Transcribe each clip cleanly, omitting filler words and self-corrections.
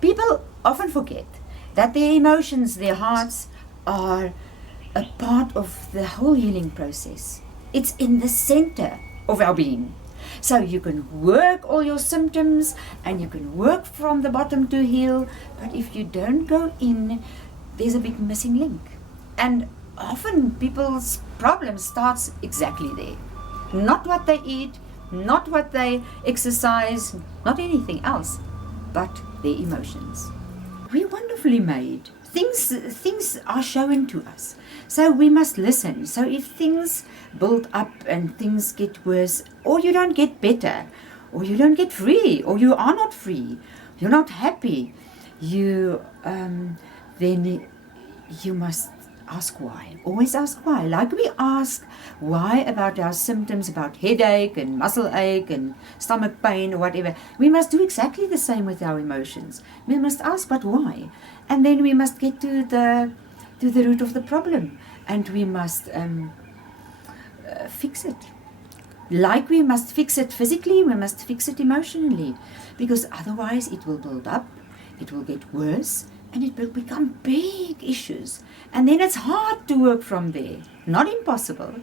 People often forget that their emotions, their hearts, are a part of the whole healing process. It's in the center of our being. So you can work all your symptoms and you can work from the bottom to heal, but if you don't go in, there's a big missing link. And often people's problem starts exactly there. Not what they eat, not what they exercise, not anything else, but their emotions. We're wonderfully made. Things are shown to us. So we must listen. So if things build up and things get worse, or you don't get better, or you don't get free, or you are not free, you're not happy, then you must ask why. Always ask why. Like we ask why about our symptoms, about headache and muscle ache and stomach pain or whatever. We must do exactly the same with our emotions. We must ask, but why? And then we must get to the root of the problem, and we must fix it. Like we must fix it physically, we must fix it emotionally, because otherwise it will build up, it will get worse, and it will become big issues. And then it's hard to work from there. Not impossible.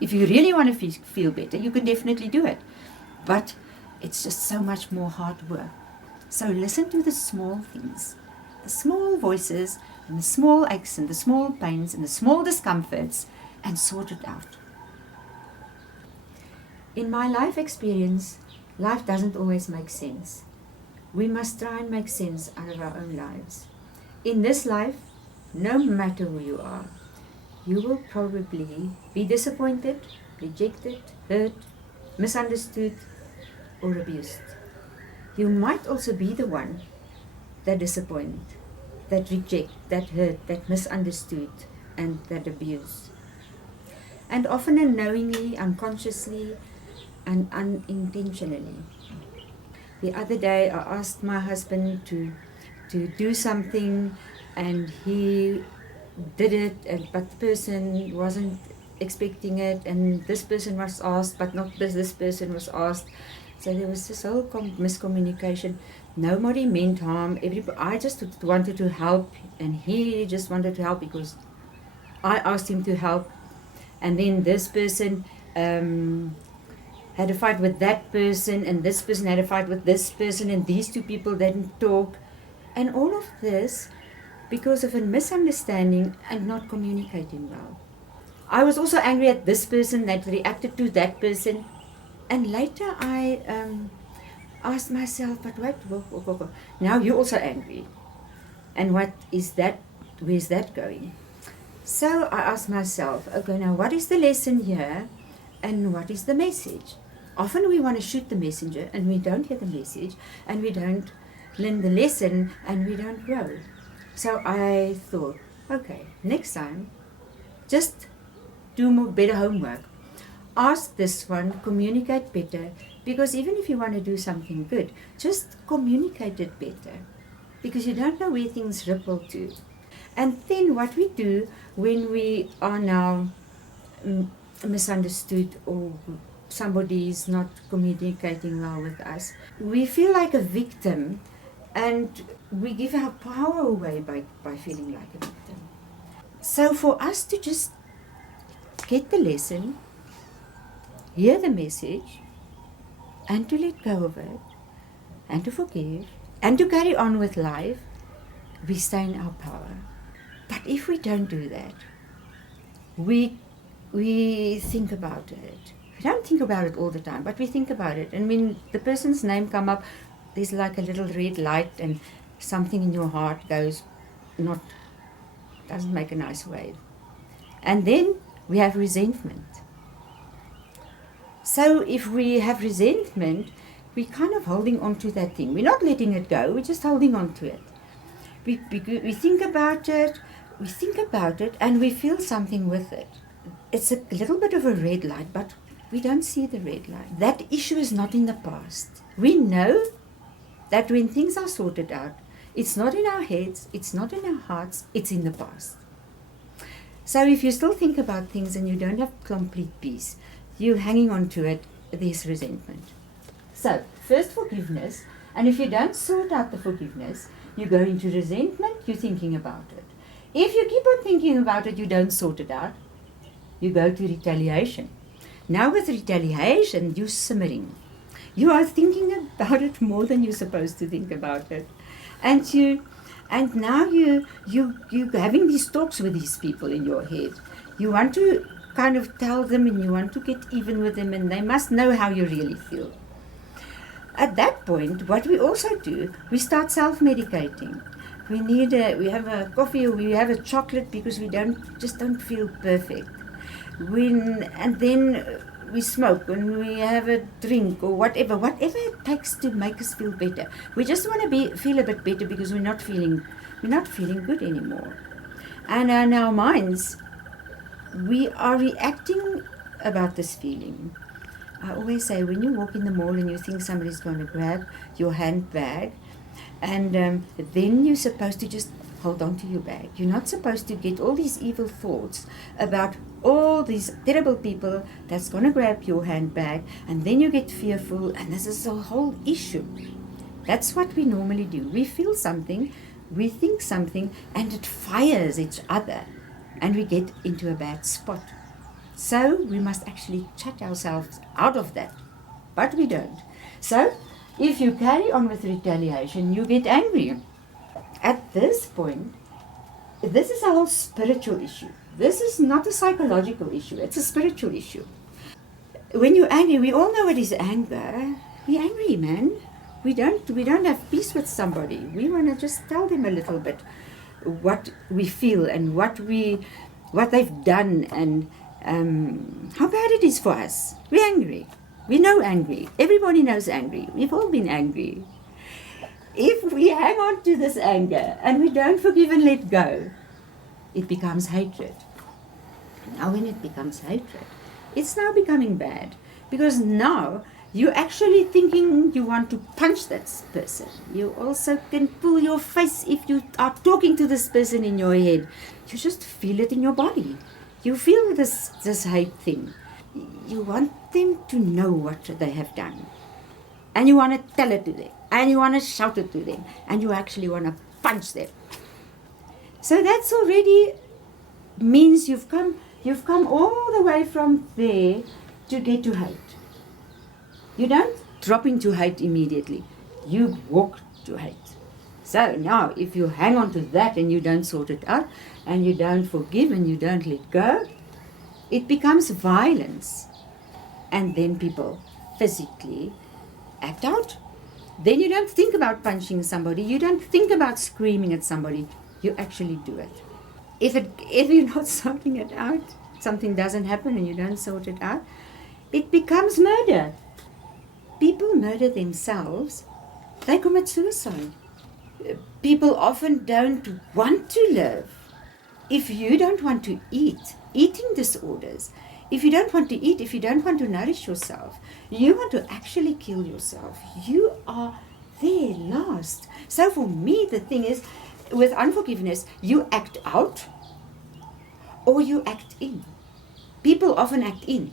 If you really want to feel better, you can definitely do it. But it's just so much more hard work. So listen to the small things, the small voices, and the small aches, and the small pains, and the small discomforts, and sort it out. In my life experience, life doesn't always make sense. We must try and make sense out of our own lives. In this life, no matter who you are, you will probably be disappointed, rejected, hurt, misunderstood, or abused. You might also be the one that disappoint, that reject, that hurt, that misunderstood, and that abuse. And often unknowingly, unconsciously, and unintentionally. The other day I asked my husband to do something, and he did it, but the person wasn't expecting it, and this person was asked, but not this person was asked. So there was this whole miscommunication. Nobody meant harm. I just wanted to help, and he just wanted to help because I asked him to help. And then this person had a fight with that person, and this person had a fight with this person, and these two people didn't talk. And all of this because of a misunderstanding and not communicating well. I was also angry at this person that reacted to that person. And later I asked myself, but wait, now you're also angry. And what is that? Where's that going? So I asked myself, okay, now what is the lesson here, and what is the message? Often we want to shoot the messenger, and we don't hear the message, and we don't learn the lesson, and we don't grow. So I thought, okay, next time, just do better homework. Ask this one, communicate better, because even if you want to do something good, just communicate it better, because you don't know where things ripple to. And then what we do when we are now misunderstood, or somebody is not communicating well with us, we feel like a victim, and we give our power away by feeling like a victim. So for us to just get the lesson, hear the message, and to let go of it, and to forgive, and to carry on with life, we stay in our power. But if we don't do that, we think about it. We don't think about it all the time, but we think about it. And when the person's name come up, there's like a little red light, and something in your heart doesn't make a nice wave. And then we have resentment. So if we have resentment, we're kind of holding on to that thing. We're not letting it go, we're just holding on to it. We think about it, and we feel something with it. It's a little bit of a red light, but we don't see the red light. That issue is not in the past. We know that when things are sorted out, it's not in our heads, it's not in our hearts, it's in the past. So if you still think about things and you don't have complete peace, you're hanging on to it, there's resentment. So, first forgiveness, And if you don't sort out the forgiveness, you go into resentment, you're thinking about it. If you keep on thinking about it, you don't sort it out, you go to retaliation. Now with retaliation, you're simmering. You are thinking about it more than you're supposed to think about it. And now you having these talks with these people in your head. You want to kind of tell them and you want to get even with them, and they must know how you really feel. At that point, what we also do, we start self-medicating. We have a coffee or we have a chocolate because we don't feel perfect. And then we smoke and we have a drink or whatever it takes to make us feel better. We just want to feel a bit better because we're not feeling good anymore. And in our minds, we are reacting about this feeling. I always say, when you walk in the mall and you think somebody's going to grab your handbag, and then you're supposed to just hold on to your bag. You're not supposed to get all these evil thoughts about all these terrible people that's going to grab your handbag, and then you get fearful, and this is a whole issue. That's what we normally do. We feel something, we think something, and it fires each other, and we get into a bad spot. So we must actually shut ourselves out of that, but we don't. So if you carry on with retaliation, you get angry. At this point, this is a whole spiritual issue. This is not a psychological issue, it's a spiritual issue. When you're angry, we all know what is anger. We're angry, man. We don't have peace with somebody. We want to just tell them a little bit what we feel and what they've done, and how bad it is for us. We're angry. We know angry. Everybody knows angry. We've all been angry. If we hang on to this anger and we don't forgive and let go, it becomes hatred. Now when it becomes hatred, it's now becoming bad, because now you're actually thinking you want to punch that person. You also can pull your face if you are talking to this person in your head. You just feel it in your body. You feel this hate thing. You want them to know what they have done. And you want to tell it to them. And you want to shout it to them. And you actually want to punch them. So that's already means you've come all the way from there to get to hate. You don't drop into hate immediately. You walk to hate. So now, if you hang on to that and you don't sort it out, and you don't forgive and you don't let go, it becomes violence. And then people physically act out. Then you don't think about punching somebody. You don't think about screaming at somebody. You actually do it. If you're not sorting it out, something doesn't happen and you don't sort it out, it becomes murder. People murder themselves. They commit suicide. People often don't want to live. If you don't want to eat, eating disorders, if you don't want to eat, if you don't want to nourish yourself, you want to actually kill yourself. You are there last. So for me, the thing is, with unforgiveness, you act out or you act in. People often act in.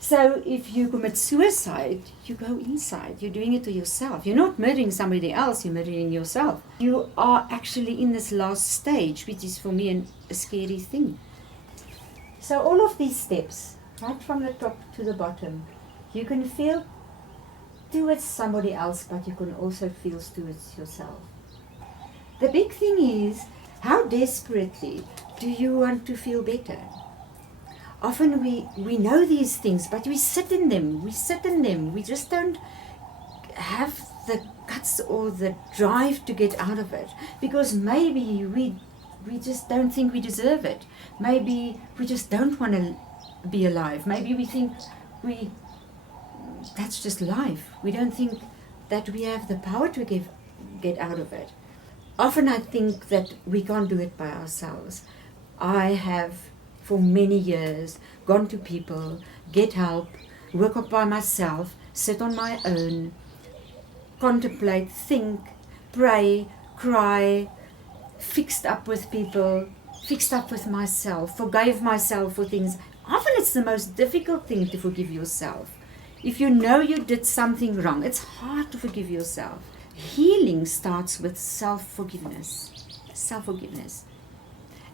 So if you commit suicide, you go inside. You're doing it to yourself. You're not murdering somebody else, you're murdering yourself. You are actually in this last stage, which is for me a scary thing. So all of these steps, right from the top to the bottom, you can feel towards somebody else, but you can also feel towards yourself. The big thing is, how desperately do you want to feel better? Often we know these things, but we sit in them. We just don't have the guts or the drive to get out of it, because maybe we just don't think we deserve it. Maybe we just don't want to be alive. Maybe we think that's just life. We don't think that we have the power to get out of it. Often I think that we can't do it by ourselves. I have, for many years, gone to people, get help, work up by myself, sit on my own, contemplate, think, pray, cry, fixed up with people, fixed up with myself, forgave myself for things. Often it's the most difficult thing to forgive yourself. If you know you did something wrong, it's hard to forgive yourself. healing starts with self-forgiveness. Self-forgiveness.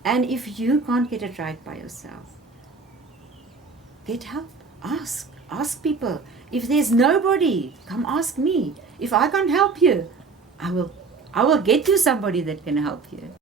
And if you can't get it right by yourself, get help. Ask people. If there's nobody, come ask me. If I can't help you, I will get you somebody that can help you.